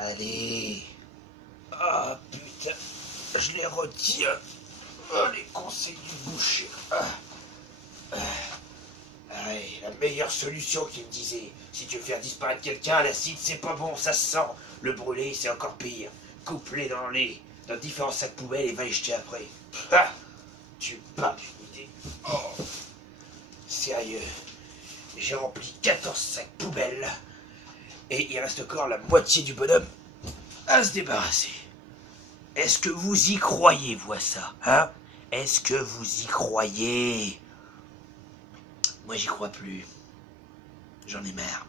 Allez. Ah putain, je les retiens. Oh, les conseils du boucher. Allez, la meilleure solution qu'il me disait. Si tu veux faire disparaître quelqu'un, l'acide c'est pas bon, ça se sent. Le brûler c'est encore pire. Coupe-les dans différents sacs poubelles et va les jeter après. Ah, tu parles d'une idée. Oh, sérieux. J'ai rempli 14 sacs poubelles. Et il reste encore la moitié du bonhomme à se débarrasser. Est-ce que vous y croyez, vous, à ça, hein? Est-ce que vous y croyez? Moi, j'y crois plus. J'en ai marre.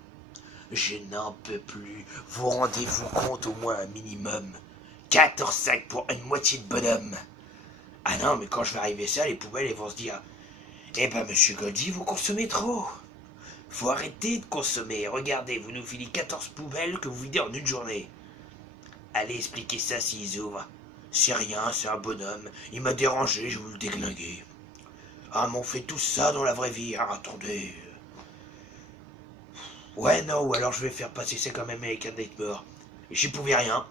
Je n'en peux plus. Vous rendez-vous compte au moins un minimum? 14 sacs pour une moitié de bonhomme. Ah non, mais quand je vais arriver ça, les poubelles, elles vont se dire: eh ben, monsieur Goldie, vous consommez trop. Faut arrêter de consommer. Regardez, vous nous filez 14 poubelles que vous videz en une journée. Allez expliquer ça s'ils ouvrent. C'est rien, c'est un bonhomme. Il m'a dérangé, je vais vous le déglinguer. Ah, mais on fait tout ça dans la vraie vie. Ah, attendez. Ouais, non, ou alors je vais faire passer ça comme American Nightmare. Et j'y pouvais rien.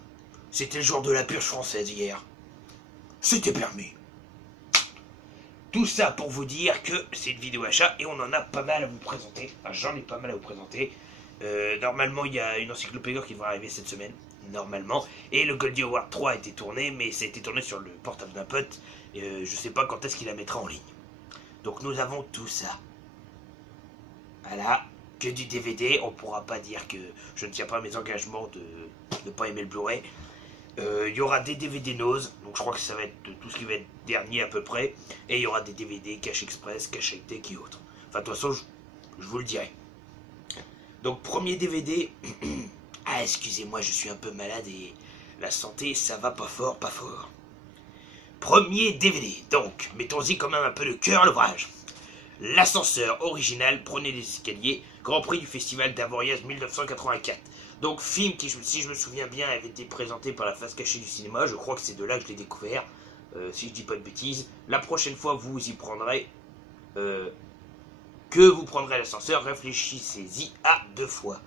C'était le jour de la purge française hier. C'était permis. Tout ça pour vous dire que c'est une vidéo achat et on en a pas mal à vous présenter. Enfin, j'en ai pas mal à vous présenter. Normalement, il y a une encyclopédie qui devrait arriver cette semaine. Normalement. Et le Goldie Award 3 a été tourné, mais ça a été tourné sur le portable d'un pote. Je sais pas quand est-ce qu'il la mettra en ligne. Donc nous avons tout ça. Voilà. Que du DVD. On pourra pas dire que je ne tiens pas à mes engagements de ne pas aimer le Blu-ray. Il y aura des DVD Nose, donc je crois que ça va être tout ce qui va être dernier à peu près. Et il y aura des DVD Cash Express, Cash High Tech et autres. Enfin, de toute façon, je vous le dirai. Donc, premier DVD. Ah, excusez-moi, je suis un peu malade et la santé, ça va pas fort, pas fort. Premier DVD. Donc, mettons-y quand même un peu de cœur à l'ouvrage. L'ascenseur original, prenez les escaliers, Grand Prix du Festival d'Avoriaz 1984. Donc, film qui, si je me souviens bien, avait été présenté par la face cachée du cinéma. Je crois que c'est de là que je l'ai découvert, si je dis pas de bêtises. La prochaine fois, vous y prendrez, que vous prendrez l'ascenseur, réfléchissez-y à 2 fois.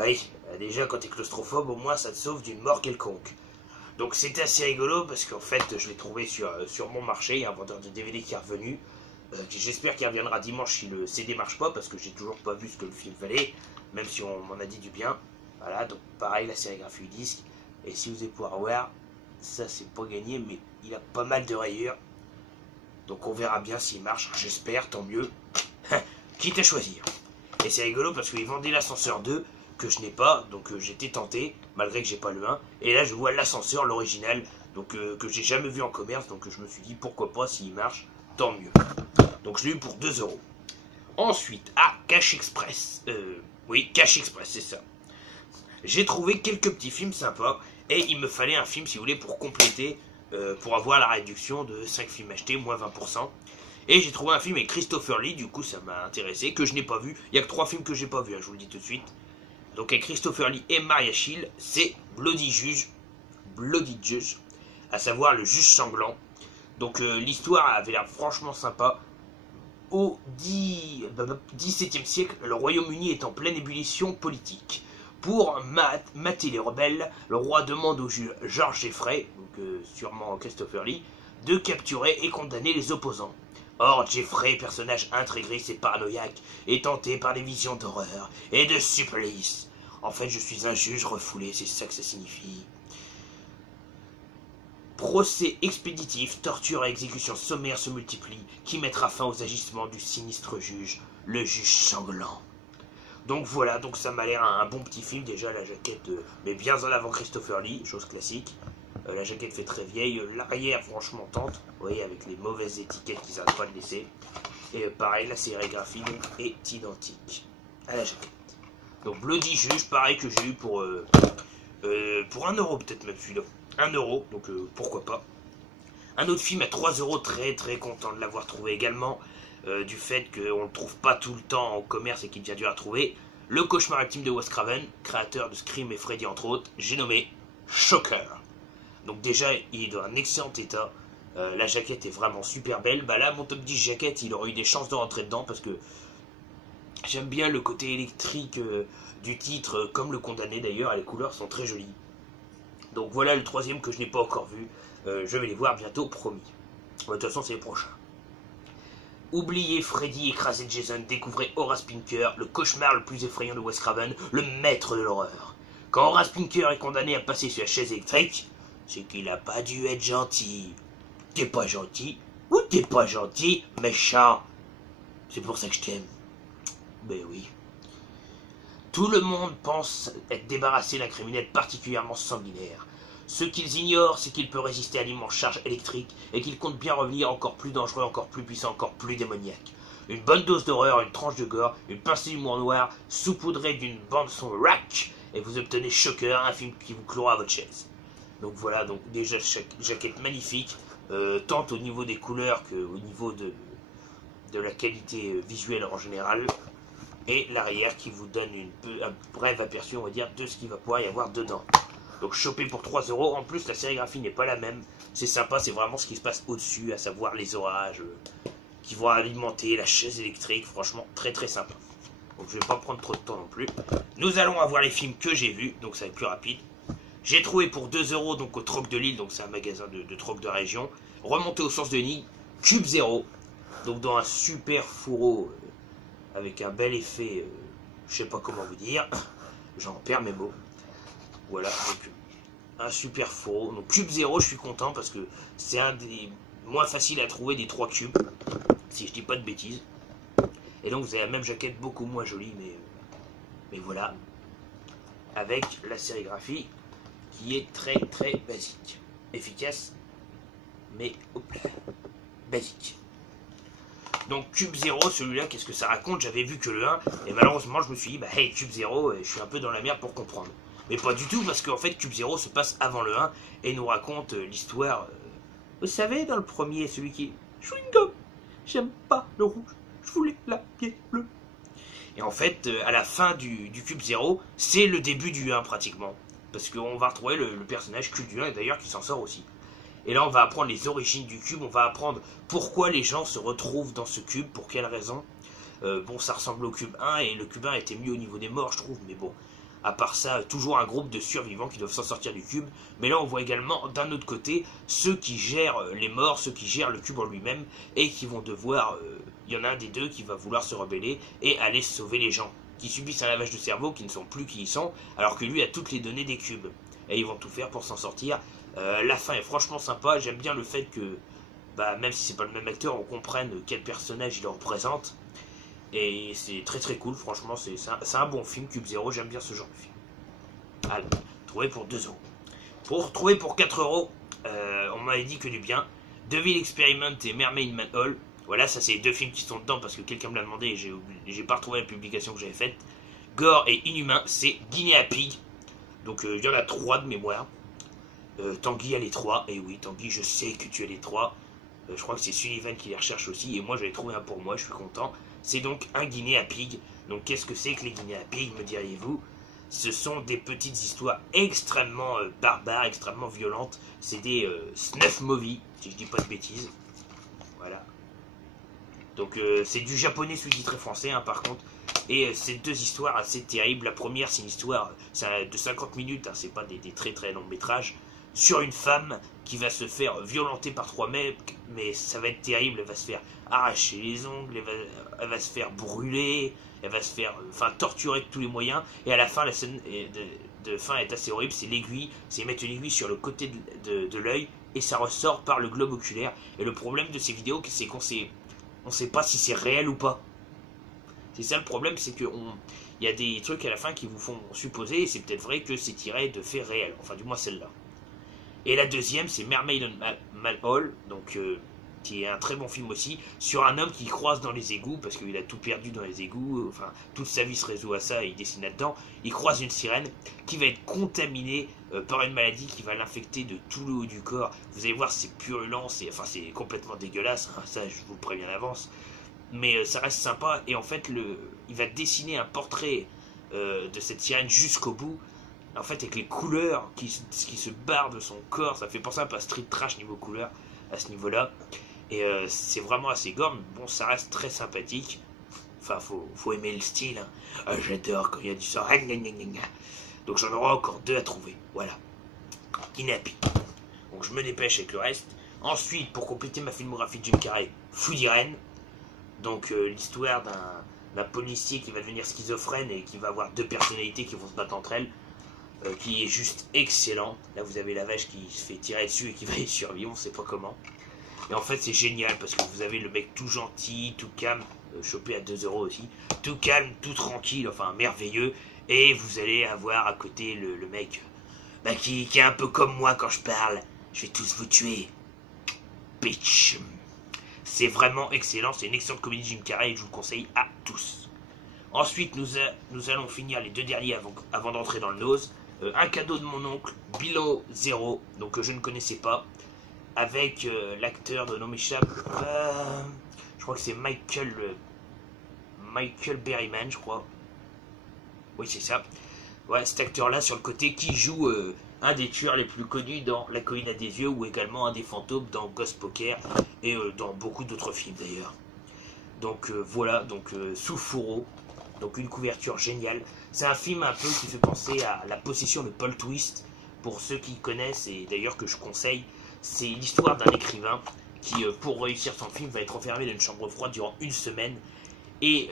Oui, déjà, quand t'es claustrophobe, au moins, ça te sauve d'une mort quelconque. Donc, c'était assez rigolo, parce qu'en fait, je l'ai trouvé sur mon marché, il y a un vendeur de DVD qui est revenu. J'espère qu'il reviendra dimanche si le CD marche pas, parce que j'ai toujours pas vu ce que le film valait, même si on m'en a dit du bien. Voilà, donc pareil, la sérigraphie du disque. Et si vous allez pouvoir voir, ça c'est pas gagné, mais il a pas mal de rayures. Donc on verra bien s'il marche, j'espère, tant mieux. Quitte à choisir. Et c'est rigolo parce qu'ils vendaient l'ascenseur 2, que je n'ai pas, donc j'étais tenté, malgré que j'ai pas le 1. Et là je vois l'ascenseur, l'original, donc que j'ai jamais vu en commerce, donc je me suis dit pourquoi pas, s'il marche, tant mieux. Donc je l'ai eu pour 2 €. Ensuite, Cash Express. Oui, Cash Express, c'est ça. J'ai trouvé quelques petits films sympas. Et il me fallait un film, si vous voulez, pour compléter, pour avoir la réduction de 5 films achetés, moins 20%. Et j'ai trouvé un film avec Christopher Lee, du coup ça m'a intéressé, que je n'ai pas vu. Il n'y a que 3 films que j'ai pas vus, hein, je vous le dis tout de suite. Donc avec Christopher Lee et Maria Shield, c'est Bloody Judge, à savoir le juge sanglant. Donc l'histoire avait l'air franchement sympa. Au XVIIe siècle, le Royaume-Uni est en pleine ébullition politique. Pour mater les rebelles, le roi demande au juge George Jeffrey, donc sûrement Christopher Lee, de capturer et condamner les opposants. Or, Jeffrey, personnage intégriste et paranoïaque, est tenté par des visions d'horreur et de supplice. En fait, je suis un juge refoulé, c'est ça que ça signifie. Procès expéditifs, torture et exécutions sommaires se multiplient, qui mettra fin aux agissements du sinistre juge, le juge sanglant. Donc voilà, donc ça m'a l'air un bon petit film. Déjà la jaquette met bien en avant Christopher Lee, chose classique. La jaquette fait très vieille, l'arrière franchement tente, vous voyez, avec les mauvaises étiquettes qu'ils n'arrêtent pas de laisser. Et pareil, la sérigraphie donc, est identique à la jaquette. Donc Bloody Juge, pareil que j'ai eu pour 1 € peut-être même celui-là. 1 €, donc pourquoi pas. Un autre film à 3 €, très très content de l'avoir trouvé également, du fait qu'on ne le trouve pas tout le temps en commerce et qu'il devient dur à trouver. Le cauchemar ultime de Wes Craven, créateur de Scream et Freddy entre autres, j'ai nommé Shocker. Donc déjà, il est dans un excellent état, la jaquette est vraiment super belle. Bah là, mon top 10 jaquette, il aurait eu des chances de rentrer dedans parce que J'aime bien le côté électrique du titre, comme le condamné d'ailleurs, et les couleurs sont très jolies. Donc voilà le troisième que je n'ai pas encore vu. Je vais les voir bientôt, promis. De toute façon, c'est les prochains. Oubliez Freddy écrasé Jason, découvrez Horace Pinker, le cauchemar le plus effrayant de Wes Craven, le maître de l'horreur. Quand Horace Pinker est condamné à passer sur la chaise électrique, c'est qu'il n'a pas dû être gentil. T'es pas gentil, ou t'es pas gentil, méchant. C'est pour ça que je t'aime. Ben oui. Tout le monde pense être débarrassé d'un criminel particulièrement sanguinaire. Ce qu'ils ignorent, c'est qu'il peut résister à l'immense charge électrique et qu'il compte bien revenir encore plus dangereux, encore plus puissant, encore plus démoniaque. Une bonne dose d'horreur, une tranche de gore, une pincée d'humour noir, saupoudrée d'une bande-son rack, et vous obtenez Shocker, un film qui vous clouera à votre chaise. Donc voilà, donc déjà jaquette magnifique, tant au niveau des couleurs qu'au niveau de la qualité visuelle en général. Et l'arrière qui vous donne un bref aperçu, on va dire, de ce qu'il va pouvoir y avoir dedans. Donc chopé pour 3 €. En plus, la sérigraphie n'est pas la même. C'est sympa, c'est vraiment ce qui se passe au-dessus, à savoir les orages qui vont alimenter la chaise électrique. Franchement, très très sympa. Donc je vais pas prendre trop de temps non plus. Nous allons avoir les films que j'ai vus, donc ça va être plus rapide. J'ai trouvé pour 2 € donc au Troc de Lille, donc c'est un magasin de troc de région. Remonté aux sources de Nîmes, Cube Zero. Donc dans un super fourreau avec un bel effet, je sais pas comment vous dire. J'en perds mes mots. Voilà, donc un super fourreau. Donc Cube Zero, je suis content parce que c'est un des moins faciles à trouver des 3 cubes, si je dis pas de bêtises. Et donc vous avez la même jaquette, beaucoup moins jolie, mais voilà, avec la sérigraphie qui est très très basique, efficace, mais hop là, basique. Donc Cube Zero, celui-là, qu'est-ce que ça raconte? J'avais vu que le 1, et malheureusement je me suis dit, bah hey, Cube Zero, je suis un peu dans la merde pour comprendre. Mais pas du tout, parce qu'en fait Cube Zero se passe avant le 1, et nous raconte l'histoire, vous savez, dans le premier, celui qui est chewing gum, j'aime pas le rouge, je voulais la pied bleue. Et en fait, à la fin du Cube Zero, c'est le début du 1 pratiquement. Parce qu'on va retrouver le personnage cube du 1, et d'ailleurs qui s'en sort aussi. Et là, on va apprendre les origines du cube, on va apprendre pourquoi les gens se retrouvent dans ce cube, pour quelles raisons. Bon, ça ressemble au cube 1, et le cube 1 était mieux au niveau des morts, je trouve, mais bon. À part ça, toujours un groupe de survivants qui doivent s'en sortir du cube. Mais là, on voit également, d'un autre côté, ceux qui gèrent les morts, ceux qui gèrent le cube en lui-même, et qui vont devoir... il y en a un des deux qui va vouloir se rebeller et aller sauver les gens, qui subissent un lavage de cerveau, qui ne sont plus qui ils sont, alors que lui a toutes les données des cubes. Et ils vont tout faire pour s'en sortir. La fin est franchement sympa, j'aime bien le fait que, bah, même si c'est pas le même acteur, on comprenne quel personnage il le représente. Et c'est très très cool, franchement, c'est un bon film, Cube Zero, j'aime bien ce genre de film. Allez, trouvé pour 2 €. Pour trouver pour 4 €, on m'avait dit que du bien. Devil Experiment et Mermaid Manhole. Voilà, ça c'est les 2 films qui sont dedans parce que quelqu'un me l'a demandé et j'ai pas retrouvé la publication que j'avais faite. Gore et Inhumain, c'est Guinea Pig. Donc il y en a 3 de mémoire. Tanguy a les 3, et oui Tanguy, je sais que tu as les 3. Je crois que c'est Sullivan qui les recherche aussi, et moi j'avais trouvé un pour moi, je suis content. C'est donc un Guinea Pig. Donc qu'est-ce que c'est que les Guinea Pig, me diriez-vous? Ce sont des petites histoires extrêmement barbares, extrêmement violentes. C'est des snuff movies, si je dis pas de bêtises. Voilà. Donc c'est du japonais sous-titré français, hein, par contre. Et c'est 2 histoires assez terribles. La première, c'est une histoire de 50 minutes, hein, c'est pas des très très longs métrages, sur une femme qui va se faire violenter par 3 mecs, mais ça va être terrible, elle va se faire arracher les ongles, elle va se faire brûler, elle va se faire torturer de tous les moyens, et à la fin, la scène de fin est assez horrible, c'est l'aiguille, c'est mettre une aiguille sur le côté de l'œil, et ça ressort par le globe oculaire. Et le problème de ces vidéos, c'est qu'on sait pas si c'est réel ou pas. C'est ça le problème, c'est qu'il y a des trucs à la fin qui vous font supposer, et c'est peut-être vrai que c'est tiré de faits réels, enfin du moins celle-là. Et la deuxième, c'est Mermaid Manhole, donc qui est un très bon film aussi, sur un homme qui croise dans les égouts, parce qu'il a tout perdu dans les égouts, enfin toute sa vie se résout à ça et il dessine là-dedans. Il croise une sirène qui va être contaminée par une maladie qui va l'infecter de tout le haut du corps. Vous allez voir, c'est purulent, c'est complètement dégueulasse, hein, ça je vous le préviens d'avance. Mais ça reste sympa, et en fait il va dessiner un portrait de cette sirène jusqu'au bout. En fait, avec les couleurs qui se barrent de son corps, ça fait penser un peu à Street Trash niveau couleur, à ce niveau-là. Et c'est vraiment assez gore, mais bon, ça reste très sympathique. Enfin, faut aimer le style. Hein. J'adore quand il y a du sang. Donc j'en aurai encore 2 à trouver. Voilà. Inapi. Donc je me dépêche avec le reste. Ensuite, pour compléter ma filmographie de Jim Carrey, Fou d'Irène. Donc l'histoire d'un policier qui va devenir schizophrène et qui va avoir 2 personnalités qui vont se battre entre elles. Qui est juste excellent. Là vous avez la vache qui se fait tirer dessus et qui va y survivre, on sait pas comment. Et en fait c'est génial parce que vous avez le mec tout gentil, tout calme, chopé à 2 € aussi, tout calme, tout tranquille, enfin merveilleux. Et vous allez avoir à côté le mec qui est un peu comme moi quand je parle. Je vais tous vous tuer. Bitch. C'est vraiment excellent, c'est une excellente comédie de Jim Carrey et je vous le conseille à tous. Ensuite nous allons finir les 2 derniers avant d'entrer dans le nose. Un cadeau de mon oncle, Below Zero, donc que je ne connaissais pas, avec l'acteur de nom m'échappe, je crois que c'est Michael Berryman, je crois. Oui, c'est ça. Ouais, cet acteur-là sur le côté qui joue un des tueurs les plus connus dans La Colline à des yeux ou également un des fantômes dans Ghost Poker et dans beaucoup d'autres films d'ailleurs. Donc voilà, donc sous fourreau. Donc une couverture géniale. C'est un film un peu qui fait penser à La Possession de Paul Twist. Pour ceux qui connaissent et d'ailleurs que je conseille, c'est l'histoire d'un écrivain qui, pour réussir son film, va être enfermé dans une chambre froide durant 1 semaine. Et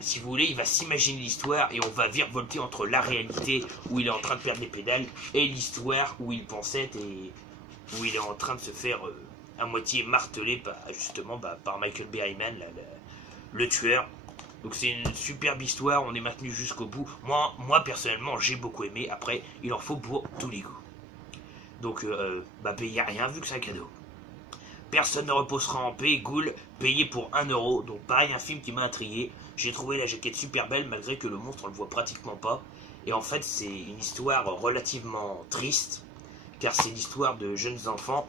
si vous voulez, il va s'imaginer l'histoire et on va virevolter entre la réalité où il est en train de perdre les pédales et l'histoire où il pensait et où il est en train de se faire à moitié martelé par Michael Berryman, le tueur. Donc c'est une superbe histoire, on est maintenu jusqu'au bout. Moi personnellement j'ai beaucoup aimé, après il en faut pour tous les goûts. Donc payez rien vu que c'est un cadeau. Personne ne reposera en paix, Ghoul, payé pour 1 €. Donc pareil, un film qui m'a intrigué. J'ai trouvé la jaquette super belle malgré que le monstre on le voit pratiquement pas. Et en fait c'est une histoire relativement triste, car c'est l'histoire de jeunes enfants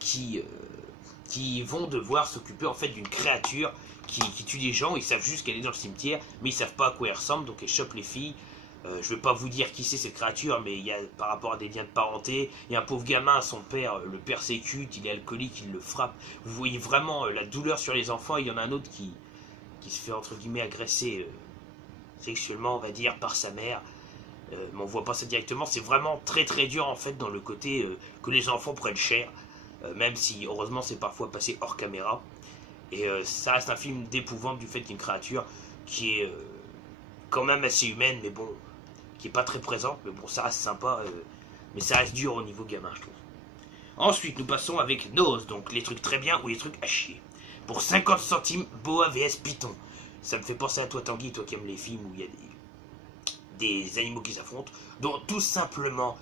qui vont devoir s'occuper en fait d'une créature qui tue des gens. Ils savent juste qu'elle est dans le cimetière, mais ils savent pas à quoi elle ressemble, donc elle chope les filles. Je vais pas vous dire qui c'est cette créature, mais il y a par rapport à des liens de parenté, il y a un pauvre gamin, son père le persécute, il est alcoolique, il le frappe. Vous voyez vraiment la douleur sur les enfants. Il y en a un autre qui se fait entre guillemets agresser sexuellement, on va dire, par sa mère. Mais on voit pas ça directement. C'est vraiment très très dur en fait dans le côté que les enfants prennent cher, même si heureusement c'est parfois passé hors caméra. Et ça reste un film d'épouvante du fait qu'il y a une créature qui est quand même assez humaine, mais bon, qui est pas très présente, mais bon, ça reste sympa, mais ça reste dur au niveau gamin, je trouve. Ensuite, nous passons avec Nose, donc les trucs très bien ou les trucs à chier. Pour 50 centimes, Boa vs Python. Ça me fait penser à toi Tanguy, toi qui aimes les films où il y a des animaux qui s'affrontent, donc tout simplement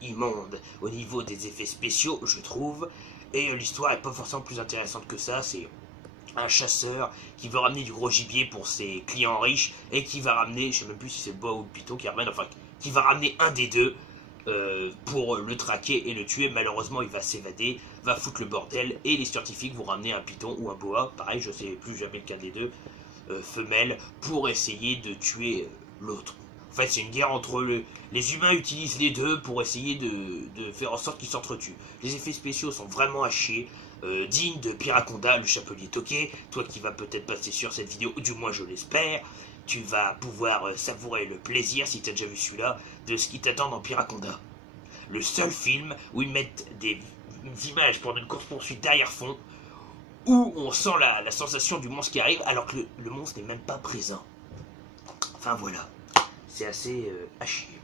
immonde au niveau des effets spéciaux, je trouve. Et l'histoire est pas forcément plus intéressante que ça. C'est un chasseur qui veut ramener du gros gibier pour ses clients riches et qui va ramener, je sais même plus si c'est le boa ou le python qui ramène, enfin qui va ramener un des deux pour le traquer et le tuer. Malheureusement il va s'évader, va foutre le bordel et les scientifiques vont ramener un python ou un boa, pareil je sais plus jamais lequel des deux, femelle, pour essayer de tuer l'autre. En fait, c'est une guerre entre les humains utilisent les deux pour essayer de faire en sorte qu'ils s'entretuent. Les effets spéciaux sont vraiment à chier, dignes de Piraconda, le chapelier toqué. Toi qui vas peut-être passer sur cette vidéo, du moins je l'espère, tu vas pouvoir savourer le plaisir, si tu as déjà vu celui-là, de ce qui t'attend dans Piraconda. Le seul film où ils mettent des images pendant une course-poursuite derrière-fond, où on sent la sensation du monstre qui arrive, alors que le monstre n'est même pas présent. Enfin voilà. C'est assez à chier.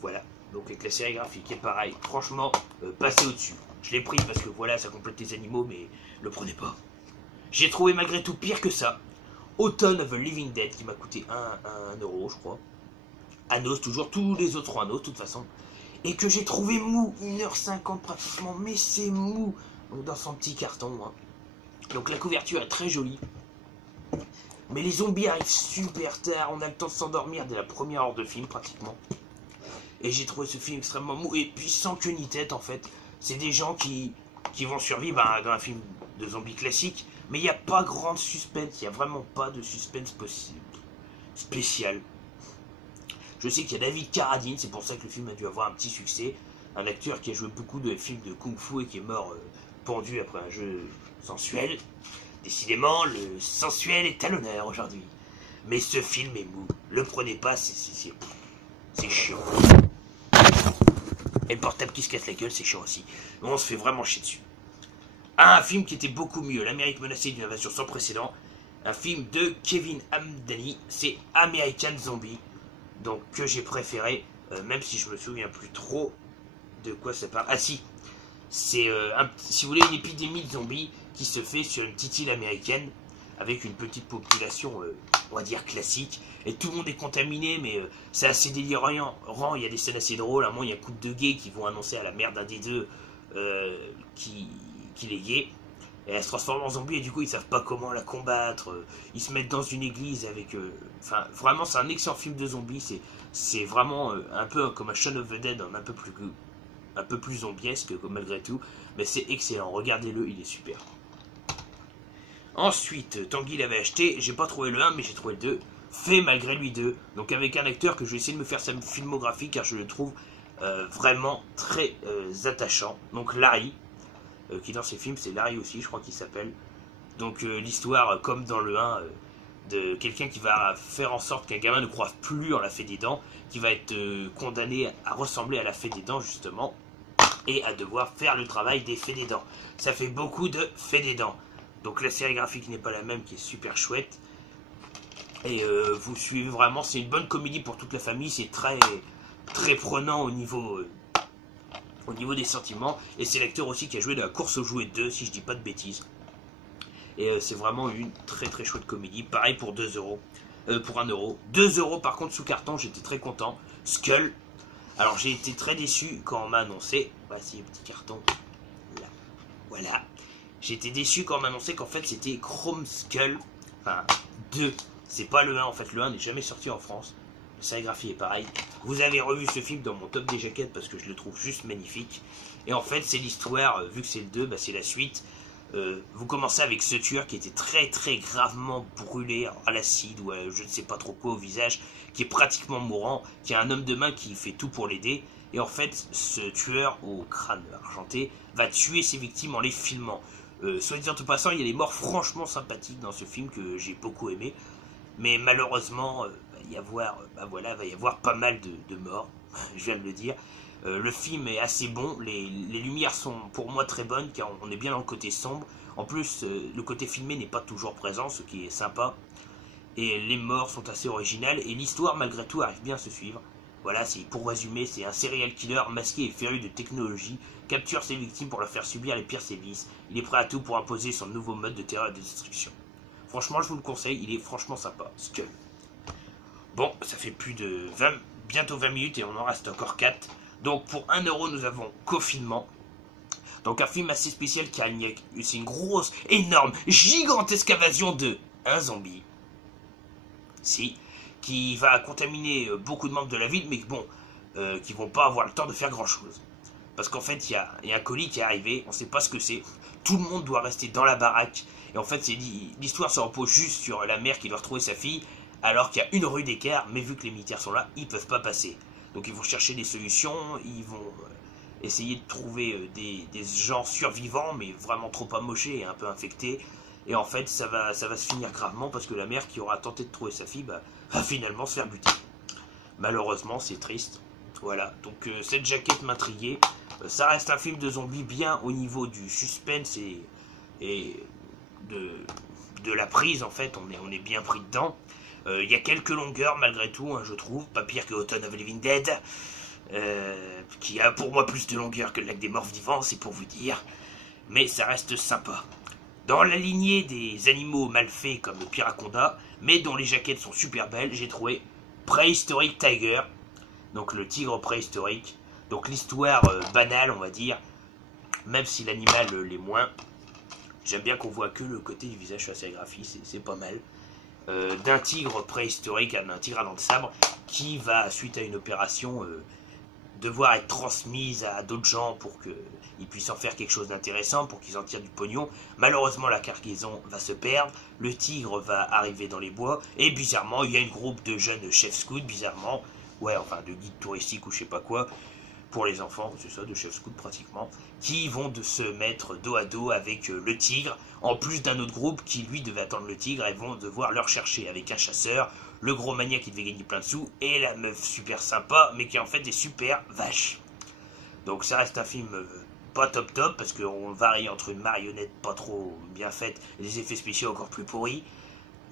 Voilà, donc avec la série graphique est pareil, franchement, passez au-dessus. Je l'ai pris parce que voilà, ça complète les animaux, mais le prenez pas. J'ai trouvé malgré tout pire que ça, Autumn of the Living Dead, qui m'a coûté 1 € je crois. Anos, toujours, tous les autres ont Anos, de toute façon. Et que j'ai trouvé mou, 1h50 pratiquement, mais c'est mou. Donc dans son petit carton, hein. Donc la couverture est très jolie. Mais les zombies arrivent super tard, on a le temps de s'endormir dès la première heure de film pratiquement. Et j'ai trouvé ce film extrêmement mou et puis sans queue ni tête en fait. C'est des gens qui vont survivre dans un film de zombies classique, mais il n'y a pas grand suspense, il n'y a vraiment pas de suspense possible, spécial. Je sais qu'il y a David Carradine, c'est pour ça que le film a dû avoir un petit succès. Un acteur qui a joué beaucoup de films de kung-fu et qui est mort pendu après un jeu sensuel. Décidément, le sensuel est à l'honneur aujourd'hui. Mais ce film est mou. Le prenez pas, c'est chiant. Et le portable qui se casse la gueule, c'est chiant aussi. On se fait vraiment chier dessus. Un film qui était beaucoup mieux, l'Amérique menacée d'une invasion sans précédent. Un film de Kevin Hamdani, c'est American Zombie. Donc que j'ai préféré, même si je me souviens plus trop de quoi ça parle. Ah si, c'est si vous voulez une épidémie de zombies qui se fait sur une petite île américaine avec une petite population, on va dire classique, et tout le monde est contaminé, mais c'est assez délirant. Il y a des scènes assez drôles. À un moment, il y a un couple de gays qui vont annoncer à la mère d'un des deux qu'il est gay. Et elle se transforme en zombie et du coup ils savent pas comment la combattre. Ils se mettent dans une église avec... Enfin vraiment c'est un excellent film de zombies. C'est vraiment un peu comme un Shaun of the Dead, un peu plus zombiesque malgré tout. Mais c'est excellent, regardez-le, il est super. Ensuite, Tanguy l'avait acheté, j'ai pas trouvé le 1 mais j'ai trouvé le 2. Fait malgré lui 2. Donc avec un acteur que je vais essayer de me faire sa filmographie car je le trouve vraiment très attachant. Donc Larry. Qui dans ces films, c'est Larry aussi, je crois qu'il s'appelle. Donc l'histoire, comme dans le 1, de quelqu'un qui va faire en sorte qu'un gamin ne croive plus en la fée des dents, qui va être condamné à ressembler à la fée des dents, justement, et à devoir faire le travail des fées des dents. Ça fait beaucoup de fées des dents. Donc la série graphique n'est pas la même, qui est super chouette. Et vous suivez vraiment, c'est une bonne comédie pour toute la famille, c'est très, très prenant au niveau des sentiments, et c'est l'acteur aussi qui a joué dans la course aux jouets 2, si je dis pas de bêtises. Et c'est vraiment une très très chouette comédie, pareil pour 2 euros, pour 1 euro. 2 euros par contre sous carton, j'étais très content. Skull, alors j'ai été très déçu quand on m'a annoncé, voici le petit carton, là, voilà. J'ai été déçu quand on m'a annoncé qu'en fait c'était Chrome Skull, enfin 2, c'est pas le 1 en fait, le 1 n'est jamais sorti en France. La sérigraphie est pareille. Vous avez revu ce film dans mon top des jaquettes parce que je le trouve juste magnifique. Et en fait, c'est l'histoire, vu que c'est le 2, bah, c'est la suite. Vous commencez avec ce tueur qui était très très gravement brûlé à l'acide ou je ne sais pas trop quoi au visage, qui est pratiquement mourant, qui a un homme de main qui fait tout pour l'aider. Et en fait, ce tueur au crâne argenté va tuer ses victimes en les filmant. Soit disant en passant, il y a des morts franchement sympathiques dans ce film que j'ai beaucoup aimé. Mais malheureusement, va y avoir pas mal de morts, je viens de le dire. Le film est assez bon, les lumières sont pour moi très bonnes car on est bien dans le côté sombre. En plus, le côté filmé n'est pas toujours présent, ce qui est sympa. Et les morts sont assez originales et l'histoire malgré tout arrive bien à se suivre. Voilà, pour résumer, c'est un serial killer masqué et féru de technologie, capture ses victimes pour leur faire subir les pires sévices. Il est prêt à tout pour imposer son nouveau mode de terreur et de destruction. Franchement, je vous le conseille, il est franchement sympa. Skull. Bon, ça fait bientôt 20 minutes et on en reste encore 4. Donc pour 1 euro, nous avons Confinement. Donc un film assez spécial car c'est une grosse, énorme, gigantesque invasion de un zombie. Si, qui va contaminer beaucoup de membres de la ville, mais bon, qui vont pas avoir le temps de faire grand chose. Parce qu'en fait, il y a un colis qui est arrivé, on sait pas ce que c'est. Tout le monde doit rester dans la baraque. Et en fait, l'histoire se repose juste sur la mère qui doit retrouver sa fille, alors qu'il y a une rue d'écart, mais vu que les militaires sont là, ils peuvent pas passer. Donc ils vont chercher des solutions, ils vont essayer de trouver des gens survivants, mais vraiment trop amochés et un peu infectés. Et en fait, ça va se finir gravement parce que la mère qui aura tenté de trouver sa fille va finalement se faire buter. Malheureusement, c'est triste. Voilà, donc cette jaquette m'intriguait. Ça reste un film de zombies bien au niveau du suspense et de la prise, en fait, on est bien pris dedans. Il y a quelques longueurs malgré tout, hein, je trouve, pas pire que Autumn of the Living Dead, qui a pour moi plus de longueur que le Lac des Morts Vivants, c'est pour vous dire, mais ça reste sympa. Dans la lignée des animaux mal faits comme le Piraconda, mais dont les jaquettes sont super belles, j'ai trouvé Prehistoric Tiger, donc le tigre préhistorique, donc l'histoire banale on va dire, même si l'animal l'est moins. J'aime bien qu'on voit que le côté du visage sur la sérigraphie, c'est pas mal. D'un tigre préhistorique, d'un tigre à dents de sabre, qui va, suite à une opération, devoir être transmise à d'autres gens pour qu'ils puissent en faire quelque chose d'intéressant, pour qu'ils en tirent du pognon. Malheureusement, la cargaison va se perdre, le tigre va arriver dans les bois, et bizarrement, il y a une groupe de jeunes chefs scouts, bizarrement, ouais, enfin, de guides touristiques ou je sais pas quoi, pour les enfants, c'est ça, de chef scout pratiquement, qui vont se mettre dos à dos avec le tigre, en plus d'un autre groupe qui lui devait attendre le tigre et vont devoir le rechercher avec un chasseur, le gros maniaque qui devait gagner plein de sous, et la meuf super sympa, mais qui est en fait des super vaches. Donc ça reste un film pas top top, parce qu'on varie entre une marionnette pas trop bien faite et des effets spéciaux encore plus pourris,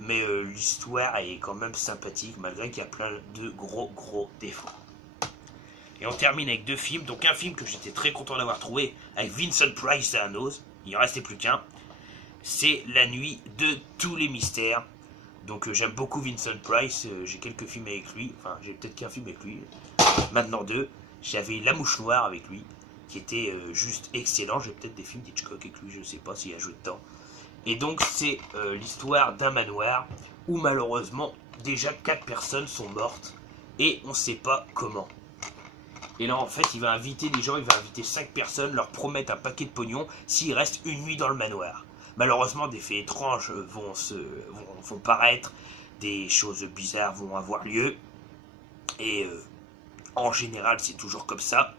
mais l'histoire est quand même sympathique, malgré qu'il y a plein de gros défauts. Et on termine avec 2 films, donc un film que j'étais très content d'avoir trouvé, avec Vincent Price à un os, il en restait plus qu'un, c'est La Nuit de tous les mystères. Donc j'aime beaucoup Vincent Price, j'ai quelques films avec lui, enfin j'ai peut-être qu'un film avec lui, maintenant 2, j'avais La Mouche Noire avec lui, qui était juste excellent, j'ai peut-être des films d'Hitchcock avec lui, je ne sais pas s'il ajoute dedans. Et donc c'est l'histoire d'un manoir où malheureusement déjà 4 personnes sont mortes et on ne sait pas comment. Et là en fait il va inviter des gens, il va inviter 5 personnes, leur promettre un paquet de pognon s'ils restent une nuit dans le manoir. Malheureusement des faits étranges vont paraître, des choses bizarres vont avoir lieu et en général c'est toujours comme ça.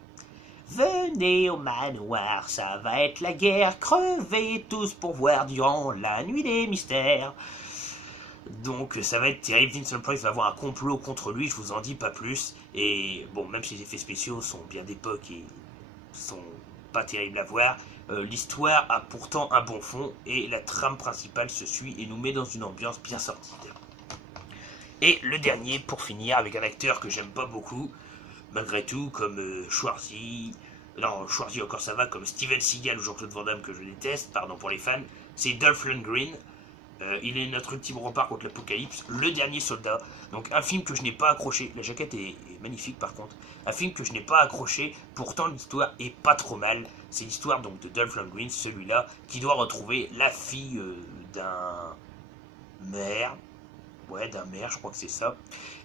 Venez au manoir, ça va être la guerre, crevez tous pour voir durant la nuit des mystères. Donc ça va être terrible, Vincent Price va avoir un complot contre lui, je vous en dis pas plus. Et bon, même si les effets spéciaux sont bien d'époque et sont pas terribles à voir, l'histoire a pourtant un bon fond et la trame principale se suit et nous met dans une ambiance bien sortie. Et le dernier, pour finir, avec un acteur que j'aime pas beaucoup, malgré tout, comme Schwarzy, non, Schwarzy encore ça va, comme Steven Seagal ou Jean-Claude Van Damme que je déteste, pardon pour les fans, c'est Dolph Lundgren. Il est notre ultime rempart contre l'apocalypse, le dernier soldat. Donc un film que je n'ai pas accroché, la jaquette est magnifique par contre, un film que je n'ai pas accroché, pourtant l'histoire est pas trop mal. C'est l'histoire donc de Dolph Lundgren, celui-là, qui doit retrouver la fille d'un maire, je crois que c'est ça,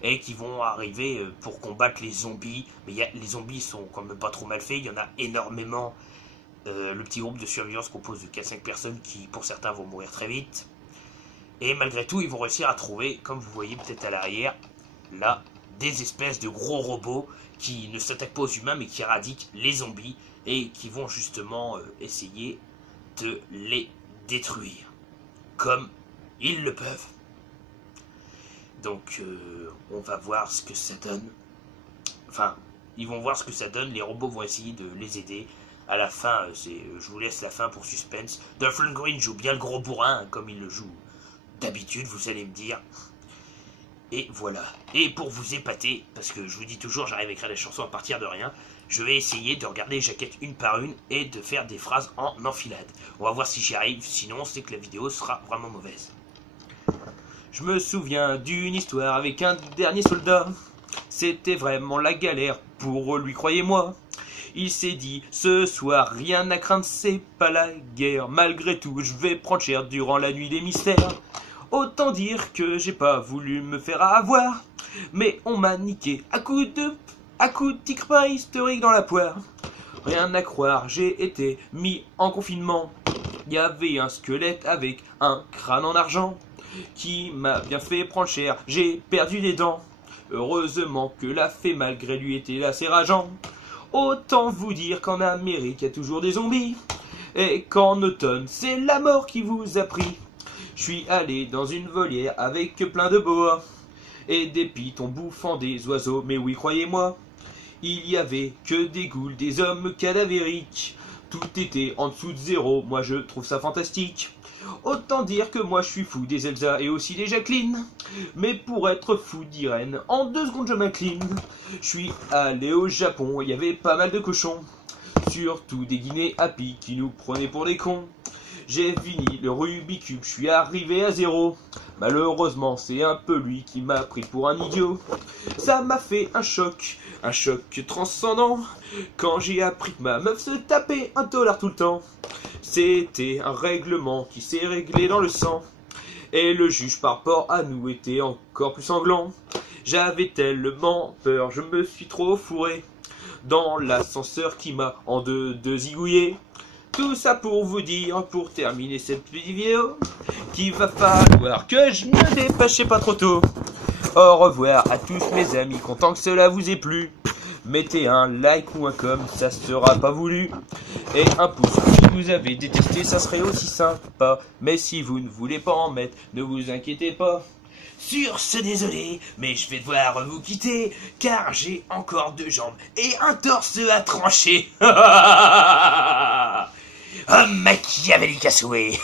et qui vont arriver pour combattre les zombies. Mais les zombies sont quand même pas trop mal faits, il y en a énormément. Le petit groupe de surveillance compose de 4-5 personnes qui pour certains vont mourir très vite. Et malgré tout, ils vont réussir à trouver, comme vous voyez peut-être à l'arrière, là, des espèces de gros robots qui ne s'attaquent pas aux humains, mais qui éradiquent les zombies et qui vont justement essayer de les détruire, comme ils le peuvent. Donc, on va voir ce que ça donne. Enfin, ils vont voir ce que ça donne, les robots vont essayer de les aider. À la fin, je vous laisse la fin pour suspense. Dolph Lundgren joue bien le gros bourrin, comme il le joue d'habitude, vous allez me dire. Et voilà. Et pour vous épater, parce que je vous dis toujours, j'arrive à écrire des chansons à partir de rien, je vais essayer de regarder les jaquettes une par une et de faire des phrases en enfilade. On va voir si j'y arrive, sinon c'est que la vidéo sera vraiment mauvaise. Je me souviens d'une histoire avec un dernier soldat. C'était vraiment la galère pour lui, croyez-moi. Il s'est dit, ce soir, rien à craindre, c'est pas la guerre. Malgré tout, je vais prendre cher durant la nuit des mystères. Autant dire que j'ai pas voulu me faire avoir, mais on m'a niqué à coups de tigre préhistorique dans la poire. Rien à croire, j'ai été mis en confinement. Il y avait un squelette avec un crâne en argent qui m'a bien fait prendre cher, j'ai perdu des dents. Heureusement que la fée malgré lui était assez rageant. Autant vous dire qu'en Amérique il y a toujours des zombies, et qu'en automne c'est la mort qui vous a pris. Je suis allé dans une volière avec plein de boas, et des pitons bouffant des oiseaux, mais oui croyez-moi, il y avait que des ghouls, des hommes cadavériques. Tout était en dessous de zéro, moi je trouve ça fantastique. Autant dire que moi je suis fou des Elsa et aussi des Jacqueline. Mais pour être fou d'Irène, en 2 secondes je m'incline. Je suis allé au Japon, il y avait pas mal de cochons. Surtout des Guinées Happy qui nous prenaient pour des cons. J'ai fini le Rubik's Cube, je suis arrivé à 0. Malheureusement c'est un peu lui qui m'a pris pour un idiot. Ça m'a fait un choc transcendant, quand j'ai appris que ma meuf se tapait $1 tout le temps. C'était un règlement qui s'est réglé dans le sang, et le juge par rapport à nous était encore plus sanglant. J'avais tellement peur, je me suis trop fourré dans l'ascenseur qui m'a en deux zigouillé. Tout ça pour vous dire, pour terminer cette petite vidéo, qu'il va falloir que je me dépêche pas trop tôt. Au revoir à tous mes amis, content que cela vous ait plu. mettez un like ou un com, ça sera pas voulu. Et un pouce si vous avez détesté, ça serait aussi sympa. Mais si vous ne voulez pas en mettre, ne vous inquiétez pas. Sur ce, désolé, mais je vais devoir vous quitter, car j'ai encore 2 jambes et un torse à trancher. Machiavélique à souhait.